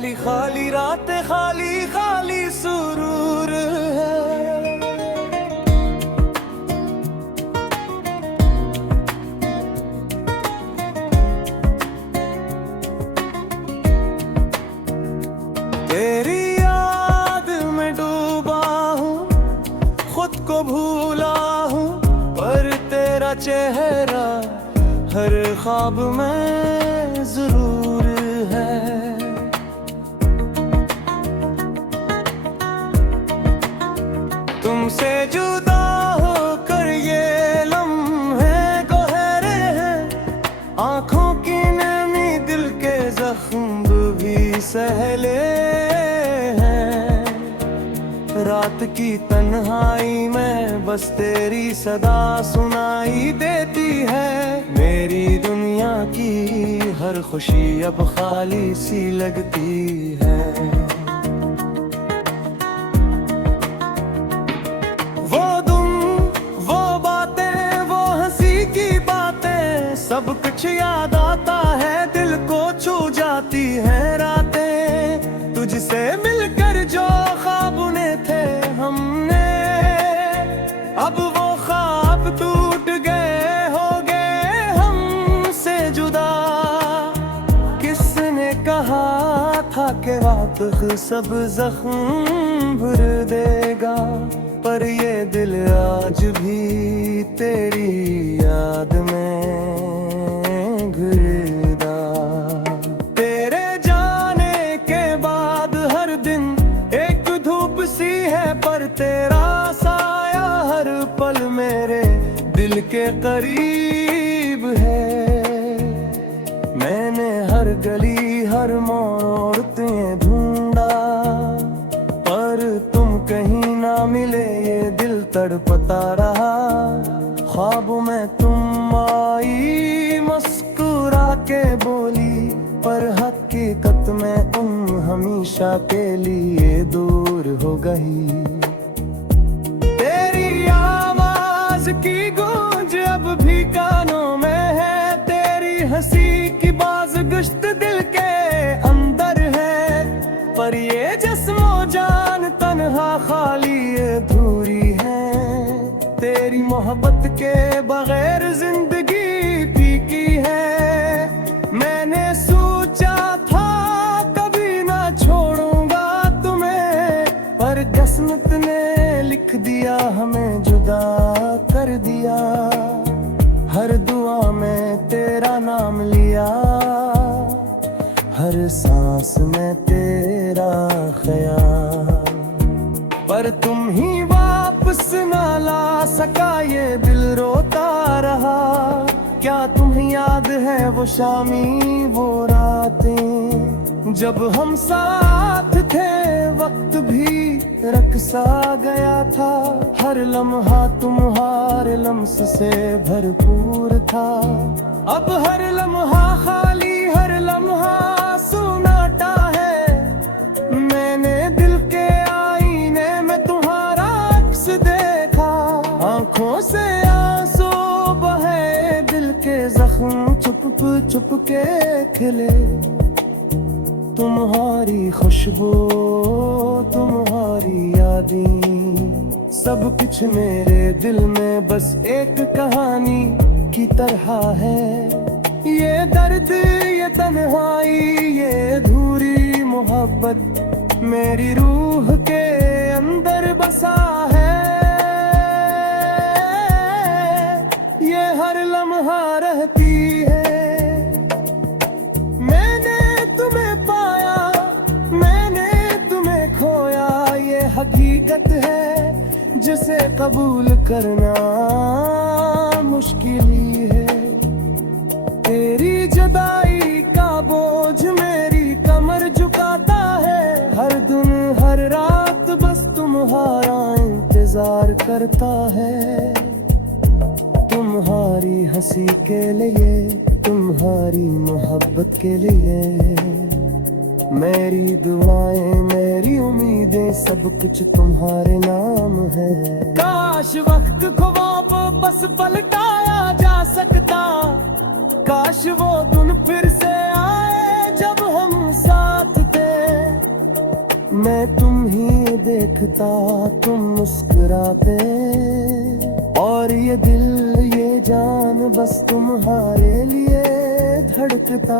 खाली खाली रातें, खाली खाली सुरूर है। तेरी याद में डूबा हूँ, खुद को भूला हूँ, पर तेरा चेहरा हर ख्वाब में जरूर है। तुमसे जुदा होकर ये लम्हे गहरे हैं, आँखों की नमी दिल के जख्म भी सहले हैं। रात की तन्हाई में बस तेरी सदा सुनाई देती है। मेरी दुनिया की हर खुशी अब खाली सी लगती है। वो तुम, वो बातें, वो हंसी की बातें, सब कुछ याद आता है, दिल को छू जाती है रातें। तुझसे मिलकर जो ख्वाब बुने थे हमने, अब वो ख्वाब टूट गए, हो गए हमसे जुदा। किसने कहा था कि वक्त सब जख्म भर देगा, पर ये दिल आज भी तेरी याद में घिरदा। तेरे जाने के बाद हर दिन एक धूप सी है, पर तेरा साया हर पल मेरे दिल के करीब है। मैंने हर गली हर मोड़ तुझे ढूंढा, पर तुम कहीं ना मिले, ये दिल तड़पता रहा। ख्वाब में तुम आई, मुस्कुरा के बोली, पर हकीकत में तुम हमेशा के लिए दूर हो गई। तेरी आवाज की गूंज अब भी कानों में है, तेरी हंसी की बाज़गश्त दिल के अंदर है, पर ये जिस्मो जान तन्हा खाली अधूरी है। तेरी मोहब्बत के बगैर जिंदगी फीकी है। मैंने सोचा था कभी ना छोड़ूंगा तुम्हें, पर किस्मत ने लिख दिया, हमें जुदा कर दिया। हर दुआ में तेरा नाम लिया, हर सांस में तेरा ख्याल, पर तुम ही वापस ना ला सका, ये दिल रोता रहा। क्या तुम्हें याद है वो शामी वो रातें, जब हम साथ थे, वक्त भी रक्सा गया था। हर लम्हा तुम्हारे लम्स से भरपूर था। अब हर लम्हा खाली, हर लम्हा सुनाता है। मैंने दिल के आईने में तुम्हारा अक्स देखा, आंखों से आंसू बहे, दिल के जख्म चुप चुप के खिले। तुम्हारी खुशबू, तुम्हारी यादें, सब कुछ मेरे दिल में बस एक कहानी की तरह है। ये दर्द, ये तन्हाई, ये अधूरी मोहब्बत मेरी रूह के अंदर बसा है। ये हर लम्हा रहती है। मैंने तुम्हें पाया, मैंने तुम्हें खोया, ये हकीकत है जिसे कबूल करना मुश्किल ही है। तेरी जुदाई का बोझ मेरी कमर झुकाता है। हर दिन हर रात बस तुम्हारा इंतजार करता है। तुम्हारी हंसी के लिए, तुम्हारी मोहब्बत के लिए, मेरी दुआएं, मेरी उम्मीदें, सब कुछ तुम्हारे नाम है। काश वक्त को वापस पलटाया जा सकता, काश वो दिन फिर से आए जब हम साथ थे। मैं तुम ही देखता, तुम मुस्कुराते, और ये दिल ये जान बस तुम्हारे लिए धड़कता।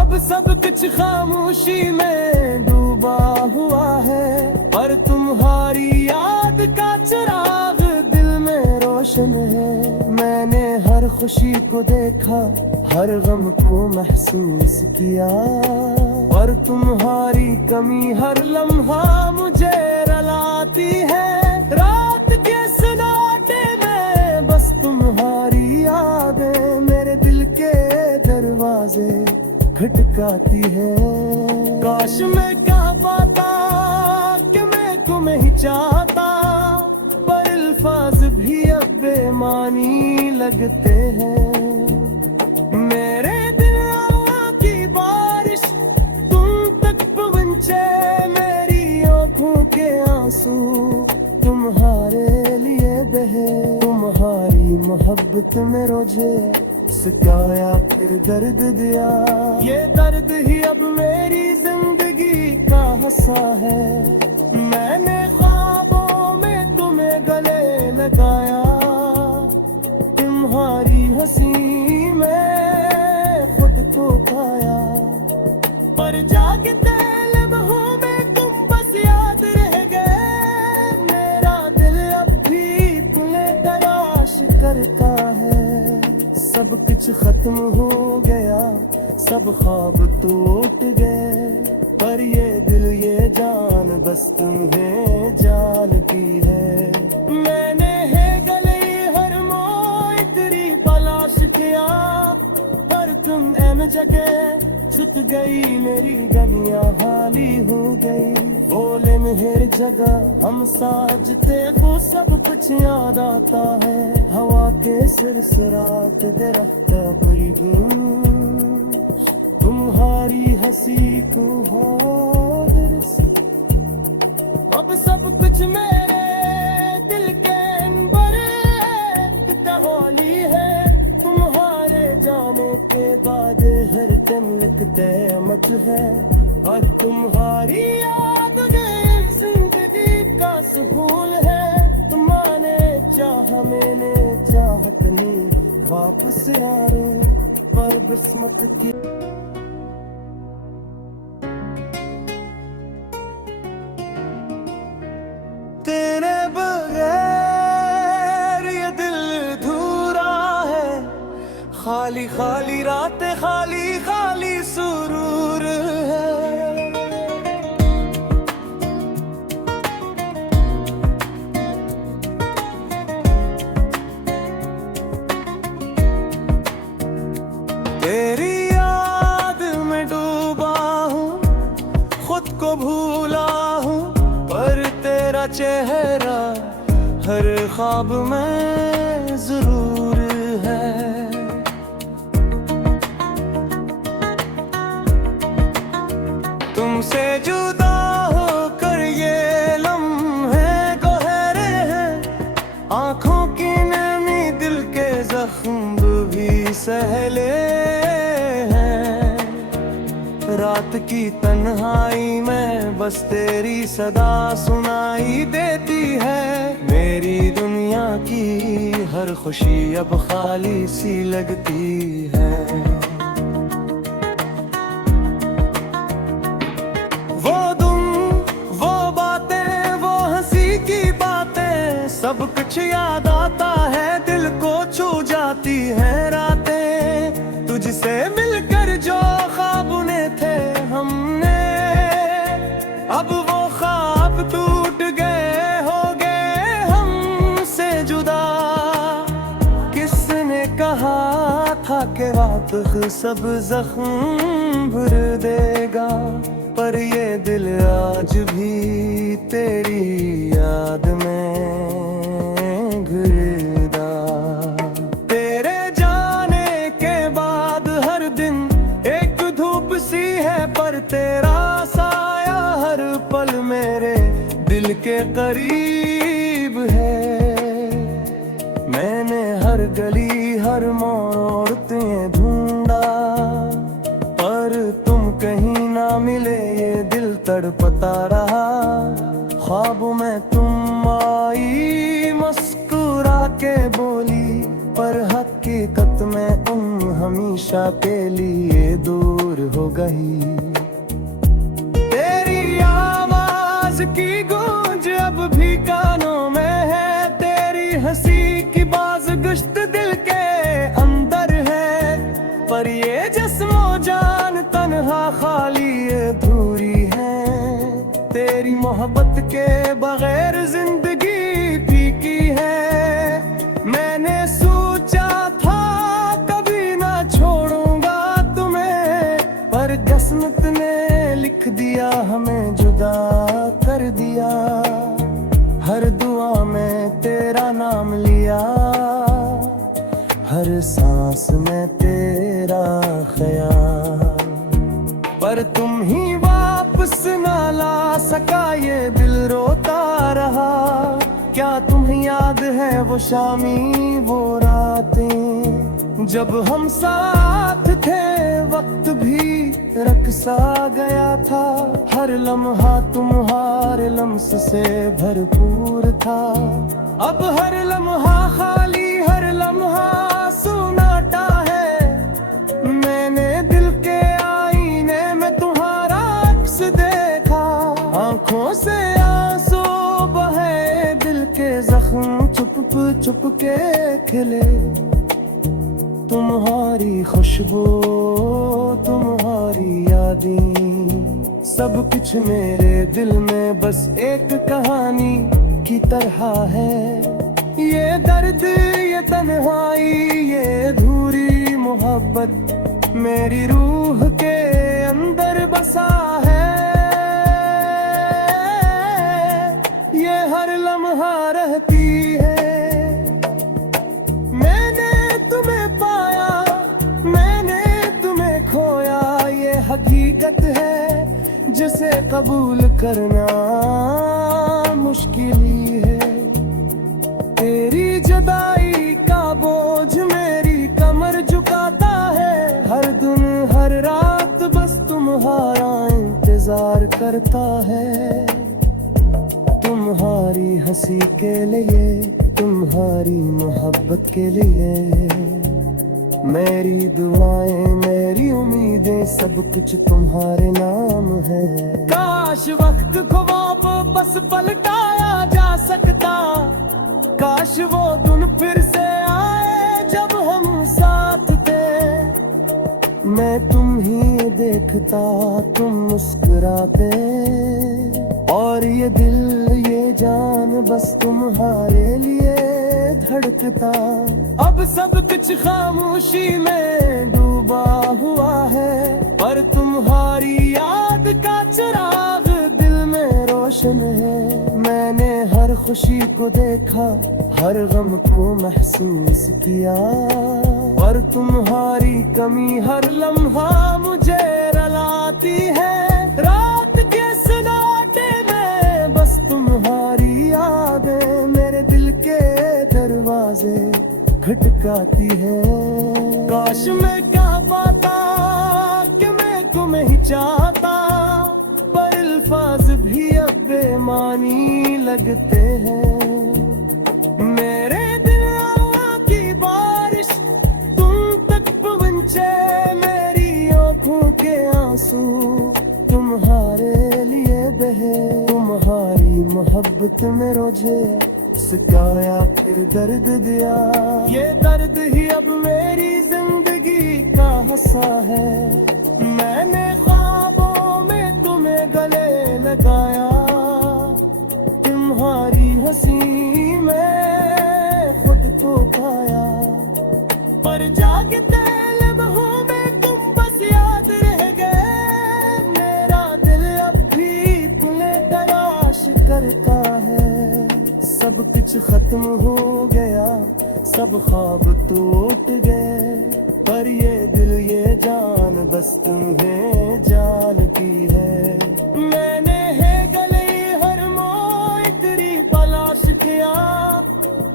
अब सब कुछ खामोशी में डूबा हुआ है, पर तुम्हारी याद का चिराग दिल में रोशन है। मैंने हर खुशी को देखा, हर गम को महसूस किया, और तुम्हारी कमी हर लम्हा मुझे रुलाती है। रात के सन्नाटे में बस तुम्हारी यादें मेरे दिल के दरवाजे खटकाती है। काश मैं कह पाता कि मैं तुम्हें ही चाहता, पर अल्फाज भी अब बेमानी लगते हैं। मेरे दिल की बारिश तुम तक पहुंचे, मेरी आंखों के आंसू तुम्हारे लिए बहे। तुम्हारी मोहब्बत में रोजे सताया फिर दर्द दिया, ये दर्द ही अब मेरी जिंदगी का हिस्सा है। मैंने ख्वाबों में तुम्हें गले लगाया, तुम्हारी हंसी में खुद को पाया, पर जागते लम्हों में तुम बस याद रह गए। मेरा दिल अब भी तुम्हें तलाश करता है। सब कुछ खत्म हो गया, सब ख्वाब टूट गए, पर ये दिल ये जान बस तुम्हें जानती है। मैंने है गले हर मोड़ तेरी तलाश किया, पर तुम ऐन जगह छुट गई, मेरी गलियां खाली हो गई। बोले मेहर जगह हम साजते को सब कुछ याद आता है। हवा के सरसरात दरख्ता परी तुम्हारी हंसी को हो दिल। अब सब कुछ मेरे दिल के अंबर होली है। तुम्हारे जाने के बाद हर दिन लिखते मत है, और तुम्हारी याद जिंदगी का सुकून है। तुम्हारे चाह मैंने चाहत नहीं वापस आ रहे, पर किस्मत की तेरे बगैर ये दिल अधूरा है। खाली खाली रातें, खाली खाली सुरूर है। तेरी याद में डूबा हूँ, खुद को भूला हूँ, पर तेरा चेहरा हर ख्वाब में जरूर है। तुमसे जुदा होकर ये लम्हे गहरे हैं, आंखों की नमी दिल के जख्म भी सहले हैं। रात की तन्हाई में बस तेरी सदा सुनाई देती है। मेरी दुनिया की हर खुशी अब खाली सी लगती है। वो तुम, वो बातें, वो हंसी की बातें, सब कुछ याद आता है, दिल को छू जाती है रातें। तुझसे मिलकर जो ख्वाब बुने थे हमने, अब वो ख्वाब टूट गए, हो गए हमसे जुदा। किसने कहा था कि वक्त सब जख्म भर देगा, पर ये दिल आज भी तेरी याद में घिरदा। तेरे जाने के बाद हर दिन एक धूप सी है, पर तेरा साया हर पल मेरे दिल के करीब है। मैंने हर गली हर मोड़ तुम्हें ढूंढा, पर तुम कहीं ना मिले, ये दिल तड़पता रहा। ख्वाबों में तुम आई मुस्कुरा के बोली, पर हकीकत में तुम हमेशा के लिए दूर हो गई। तेरी आवाज की गूंज अब भी कानों में है, तेरी हंसी की बाज़गुश्त दिल के अंदर है। पर ये जिस्मो जान तन्हा खाली अधूरी है, तेरी मोहब्बत के बगैर जिंदगी फीकी है। मैंने सोचा था कभी ना छोड़ूंगा तुम्हें, पर किस्मत ने लिख दिया हमें जुदा कर दिया। हर दुआ में तेरा नाम लिया, हर सांस में तेरा ख्याल, पर तुम ही वापस ना ला सका, ये दिल रोता रहा। क्या तुम्हें याद है वो शामी वो रातें, जब हम साथ थे वक्त भी रक्सा गया था। हर लम्हा तुम्हारे लम्स से भरपूर था, अब हर लम्हा खाली, हर लम्हा सुनाटा है। मैंने दिल के आईने में तुम्हारा अक्स देखा, आंखों से आंसू बहे, दिल के जख्म चुप चुप के खिले। तुम्हारी खुशबू तुम्हारी यादें, सब कुछ मेरे दिल में बस एक कहानी की तरह है। ये दर्द ये तन्हाई ये अधूरी मोहब्बत मेरी रूह के अंदर बसा है। ये हर लम्हा रहती है। मैंने तुम्हें पाया मैंने तुम्हें खोया, ये हकीकत है जिसे कबूल करना मुश्किल ही है। तेरी जुदाई का बोझ मेरी कमर झुकाता है, हर दिन हर रात बस तुम्हारा इंतजार करता है। तुम्हारी हंसी के लिए तुम्हारी मोहब्बत के लिए, मेरी दुआएं मेरी उम्मीदें सब कुछ तुम्हारे नाम है। काश वक्त को वापस पलटाया जा सकता, काश वो दिन फिर से आए जब हम साथ थे। मैं तुम ही देखता तुम मुस्कुराते, और ये दिल ये जान बस तुम्हारे लिए धड़कता। अब सब कुछ खामोशी में डूबा हुआ है, पर तुम्हारी याद का चिराग दिल में रोशन है। मैंने हर खुशी को देखा हर गम को महसूस किया, और तुम्हारी कमी हर लम्हा मुझे रुलाती है। रात के सन्नाटे में बस तुम्हारी यादें मेरे दिल के दरवाजे खटकाती है। काश मैं कह पाता कि मैं तुम्हें ही चाहता, पर अल्फाज भी अब बेमानी लगते हैं। मेरे दिल की बारिश तुम तक पहुंचे, मेरी आंखों के आंसू तुम्हारे लिए बहे। तुम्हारी मोहब्बत में रोजे सिखाया फिर दर्द दिया, ये दर्द ही अब मेरी जिंदगी का हिस्सा है। मैंने ख्वाबों में तुम्हें गले लगाया, तुम्हारी हंसी में खुद को पाया, पर जागते लम्हों में तुम बस याद रह गए। मेरा दिल अब भी तुम्हें तलाश करता है। सब कुछ खत्म हो गया, सब ख्वाब टूट गए, पर ये दिल ये जान बस तुम्हें जानती है। मैंने है गले हर मोड़ तेरी तलाश किया,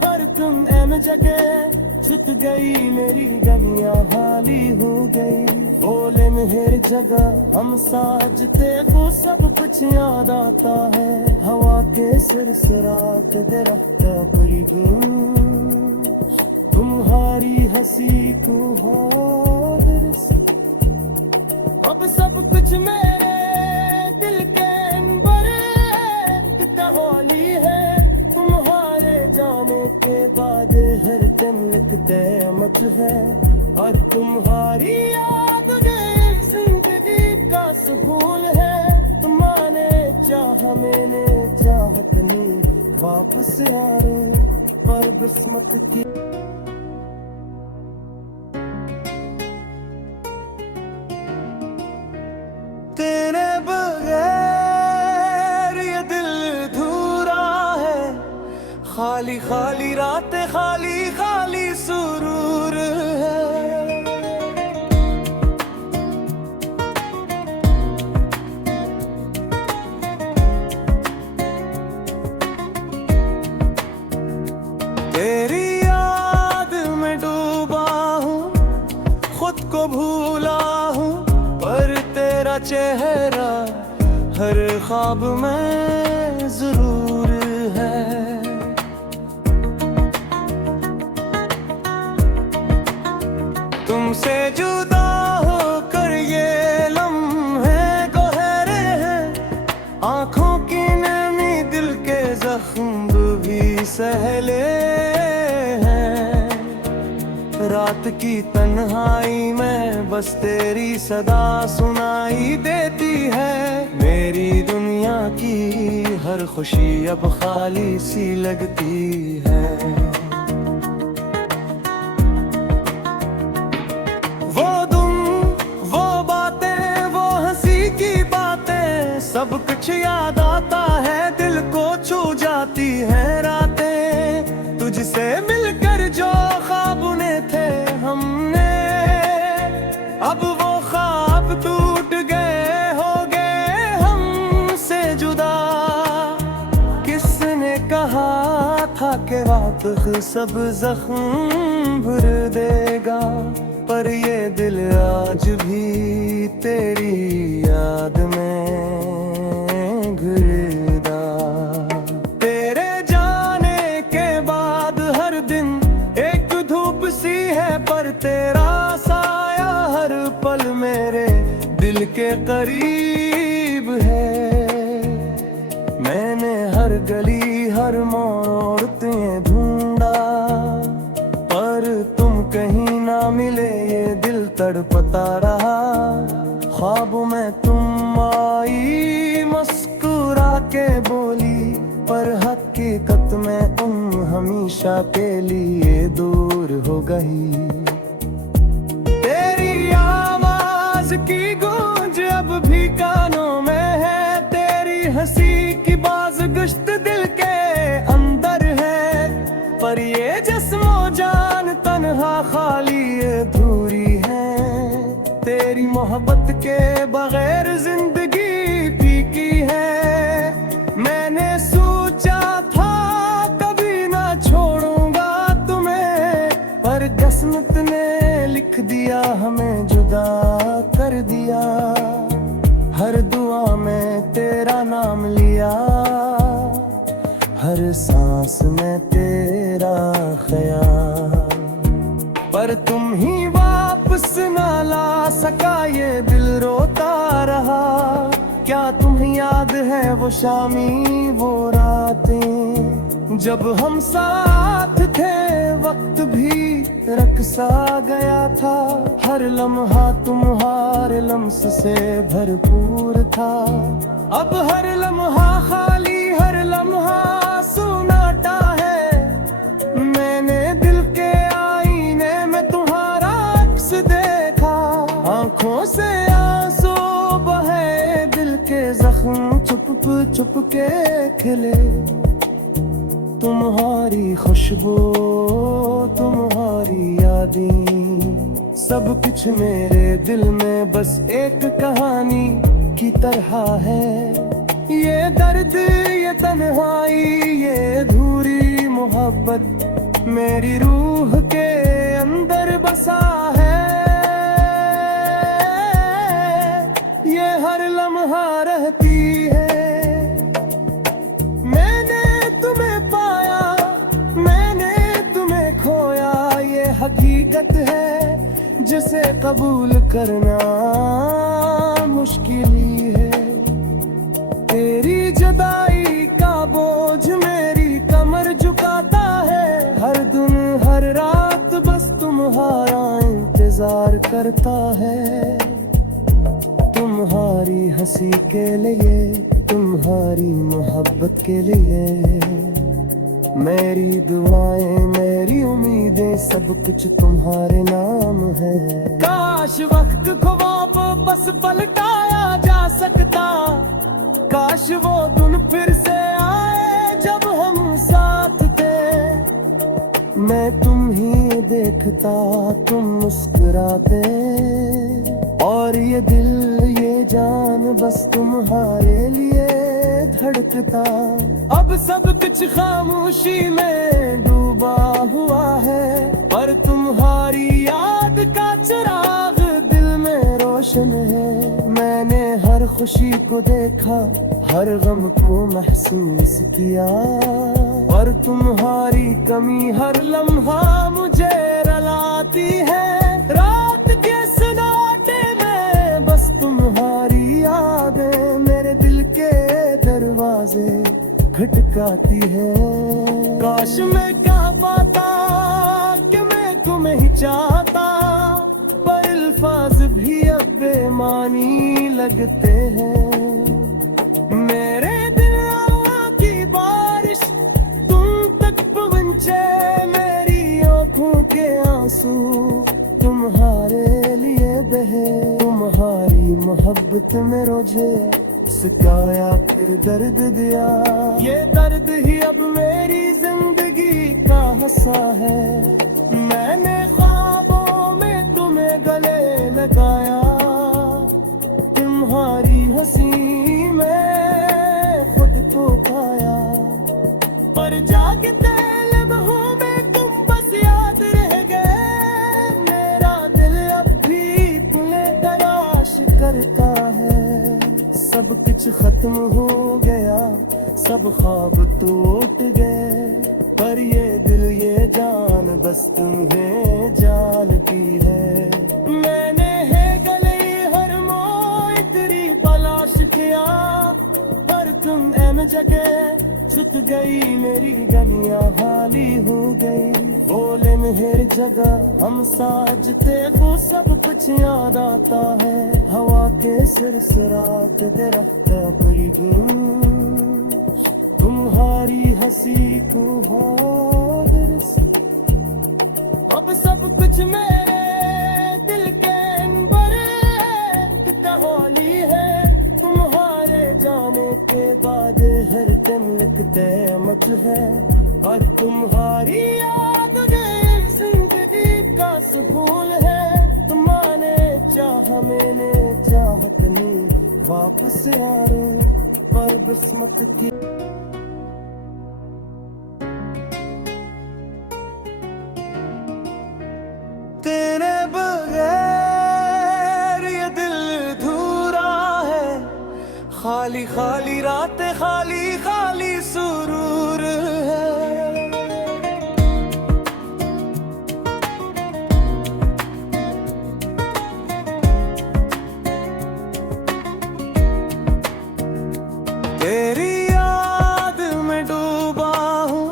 पर तुम एन जगह छुट गई, मेरी गलियां खाली हो गई। बोले हर जगह हम साजते, वो सब कुछ याद आता है। हवा के सरसराते दरख्त पूरी गूंज, तुम्हारी हंसी को अब सब कुछ मेरे दिल के अंबर होली है। तुम्हारे जाने के बाद हर दिन क़यामत है, और तुम्हारी याद में जिंदगी का सुकून है। तुमने चाह मैंने चाहत नहीं वापस आ रहे, पर किस्मत की तेरे बगैर ये दिल अधूरा है। खाली खाली रातें, खाली खाली सुरूर है। तेरी याद में डूबा हूँ, खुद को भूला हूँ, पर तेरा चेहरा हर ख्वाब में जरूर है। तुमसे जुदा होकर ये लम्हे गहरे हैं, आंखों की नमी दिल के जख्म भी सहले हैं। रात की तन्हाई में बस तेरी सदा सुनाई देती है। मेरी दुनिया की हर खुशी अब खाली सी लगती है। वो तुम, वो बातें, वो हंसी की बातें, सब कुछ याद आता है। दिल को छू जाती है रातें, तुझसे मिलकर जो ख्वाब बुने थे हमने, अब वो ख्वाब टूट गए, हो गए हमसे जुदा। किसने कहा था कि वक्त सब जख्म भर देगा, पर ये दिल आज भी तेरी याद में घिरदा। तेरे जाने के बाद हर दिन एक धूप सी है, पर तेरा साया हर पल मेरे दिल के करीब है। मैंने हर गली हर मोड़ तुम्हें ढूंढा, पर तुम कहीं ना मिले, ये दिल तड़पता रहा। ख्वाबों में तुम आई, मुस्कुरा के बोली, पर हकीकत में तुम हमेशा के लिए दूर हो गई। तेरी आवाज की गूंज अब भी कानों में है, तेरी हंसी की बाज़गश्त दिल के अंदर है। पर ये जिस्मो जान तन्हा खाली अधूरी है, तेरी मोहब्बत के बगैर जिंदगी फीकी है। मैंने सोचा था कभी ना छोड़ूंगा तुम्हें, पर किस्मत ने लिख दिया हमें जुदा कर दिया। हर दुआ में तेरा नाम लिया, हर सांस में तेरा ख्याल, पर तुम ही वापस ना ला सका, ये दिल रोता रहा। क्या तुम्हें याद है वो शामी वो रातें, जब हम साथ थे, वक्त भी रक्सा गया था। हर लम्हा तुम्हारे लम्स से भरपूर था। अब हर लम्हा खाली, हर लम्हा सुनाटा है। मैंने दिल के आईने में तुम्हारा अक्स देखा, आंखों से आंसू बहे, दिल के जख्म चुप चुप के खिले। तुम्हारी खुशबू, तुम्हारी यादें, सब कुछ मेरे दिल में बस एक कहानी की तरह है। ये दर्द, ये तन्हाई, ये अधूरी मोहब्बत मेरी रूह के अंदर बसा है। कहाँ रहती है। मैंने तुम्हें पाया, मैंने तुम्हें खोया, ये हकीकत है जिसे कबूल करना मुश्किल ही है। तेरी जुदाई का बोझ मेरी कमर झुकाता है, हर दिन हर रात बस तुम्हारा इंतजार करता है। तुम्हारी हंसी के लिए, तुम्हारी मोहब्बत के लिए, मेरी दुआएं मेरी उम्मीदें सब कुछ तुम्हारे नाम है। काश वक्त को वापस पलटाया जा सकता, काश वो दिन फिर से आए जब हम साथ थे। मैं तुम ही देखता, तुम मुस्कुराते, और ये दिल ये जान बस तुम्हारे लिए धड़कता। अब सब कुछ खामोशी में डूबा हुआ है, पर तुम्हारी याद का चिराग दिल में रोशन है। मैंने हर खुशी को देखा, हर गम को महसूस किया, और तुम्हारी कमी हर लम्हा मुझे रुलाती है। रात के सन्नाटे में बस तुम्हारी यादें मेरे दिल के दरवाजे खटकाती है। काश मैं कह पाता कि मैं तुम्हें ही चाहता, पर अल्फाज भी अब बेमानी लगते हैं। मेरे दिल की बारिश तुम तक पहुंचे, मेरी आंखों के आंसू तुम्हारे लिए बहे। तुम्हारी मोहब्बत में रोजे सिखाया फिर दर्द दिया, ये दर्द ही अब मेरी जिंदगी का हिस्सा है। मैंने ख्वाबों में तुम्हें गले लगाया, तुम्हारी हंसी में खुद को पाया, पर जागते लम्हों में तुम बस याद रह गए। मेरा दिल अब भी तुम्हें तलाश करता है। सब कुछ खत्म हो गया, सब ख्वाब टूट गए, पर ये दिल ये जान बस तुम्हें जानती है। मैंने है गले हर मोई तेरी तलाश किया, पर तुम एम जगह छुट गई, मेरी गलियां खाली हो गई। बोले मेहर जगह हम साजते को सब कुछ याद आता है। हवा के सिरसरात दरख्त कोई दूर, तुम्हारी हंसी को हादर से। अब सब कुछ मेरे दिल के अंदर कहानी है। तुम्हारे जाने के बाद हर दिन लिखते मत है, और तुम्हारी याद मेरी जिंदगी का सुकून है। तुम्हारे चाह मैंने चाहत नहीं वापस आए, पर किस्मत की तेरे बगैर ये दिल अधूरा है। खाली खाली रातें, खाली खाली सुरूर है। तेरी याद में डूबा हूँ,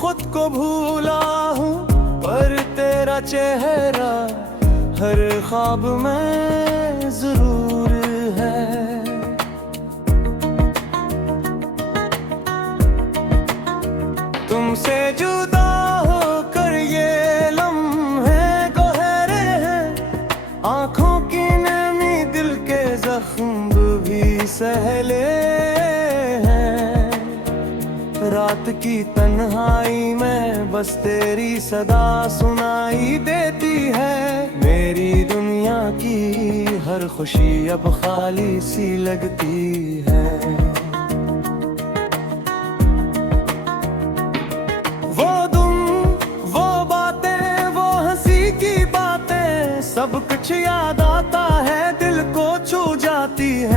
खुद को भूला हूँ, पर तेरा चेहरा हर ख्वाब में जरूर है। तुमसे जुदा होकर ये लम्हे गहरे हैं, आंखों की नमी दिल के जख्म भी सहले हैं। रात की तन्हाई में बस तेरी सदा सुनाई देती है। मेरी दुनिया की हर खुशी अब खाली सी लगती है। सब कुछ याद आता है, दिल को छू जाती है।